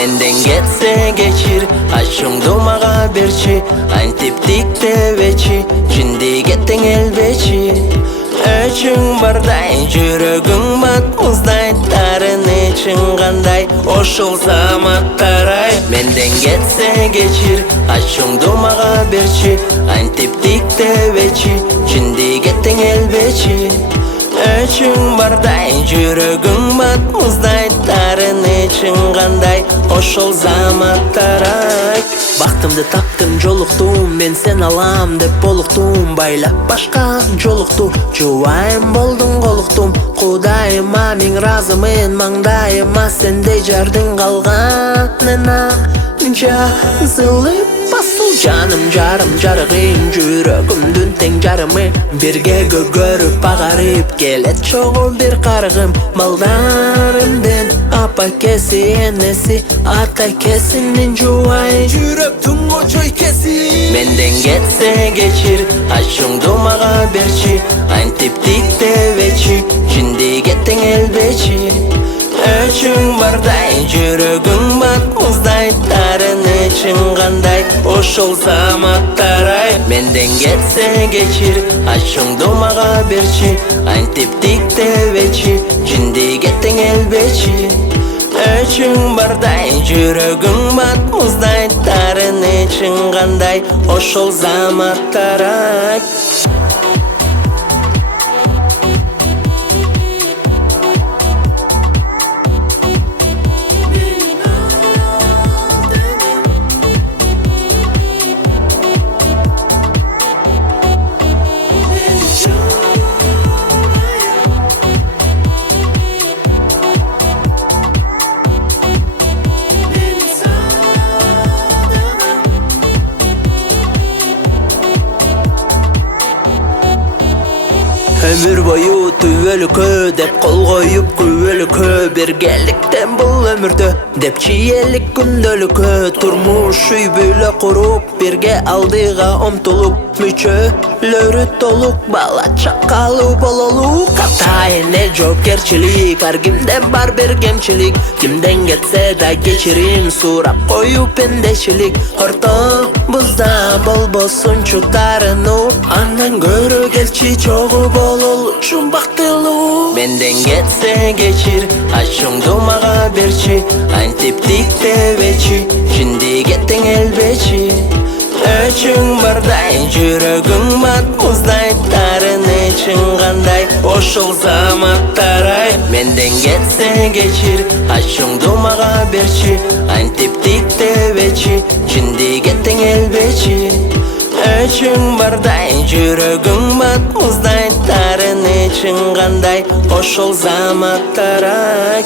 Menden getse geçir, aşkыңды mağa berçi. Antip diktebечи, жинди кеттің elbечи. Öçün barday, жүрөгүң матмуздай. Тарын için қандай, ошол заматтарай. Menden getse geçir, aşkыңды mağa berçi. Antip diktebечи, жинди кеттің elbечи. Öçün barday, жүрөгүң матмуздай. Тарын için қандай, ошол заматтарай. Бактымды таптым, жолуктум, мен сен алам деп болуктум. Байлап башка жолукту, жубайым болдуң колуктум. Кудайыма мен разымын, маңдайыма сендей жардың калганына жазылып басыл. Жаным жарым жарыгың, жүрөгүмдүн тең жарымы. Бирге көгөрүп агарып келет чогуу бир карыгым. Балдарымдын апакеси энеси, атакесинин жубайы жүрөктүң очой кеси. Менден кетсе кечир, ачыңды мага берчи. Антип диктебечи, жинди кеттің элбечи. Öçün barday, жүрөгүң матмуздай. Тарын için қандай, ошол заматтарай. Менден кетсе кечир, ачыңды мага берчи. Антип диктебечи, жинди кеттің элбечи. Öçün barday, жүрөгүң матмуздай. Тарын için қандай, ошол заматтарай. Ömür boyu tüvölükö dep kol koyup küvölükö. Birgelikten bul ömürde dep çiyelik gündölükö. Turmuş uy büyle kurup birge aldığa omtulup. Müçölörü toluk bala çakalı bololuk. Hatay ne jokerçilik, her kimden bar bir gemçilik. Kimden geçse de geçirin surap koyup endeşilik. Ortamızda bol bolsun çutarını, andan görü gelçi çoğu bol oluşun baktılı. Menden geçse geçir, aşkыңды mağa berçi. Antip diktebечи, жинди кеттің элбечи. Öçün barday, жүрөгүң матмуздай. Тарын için қандай, ошол заматтарай. Менден кетсе geçir, aşkыңды mağa berçi. Antip diktebечи, жинди кеттің элбечи. Öçün barday, жүрөгүң матмуздай. Тарын için қандай, ошол заматтарай.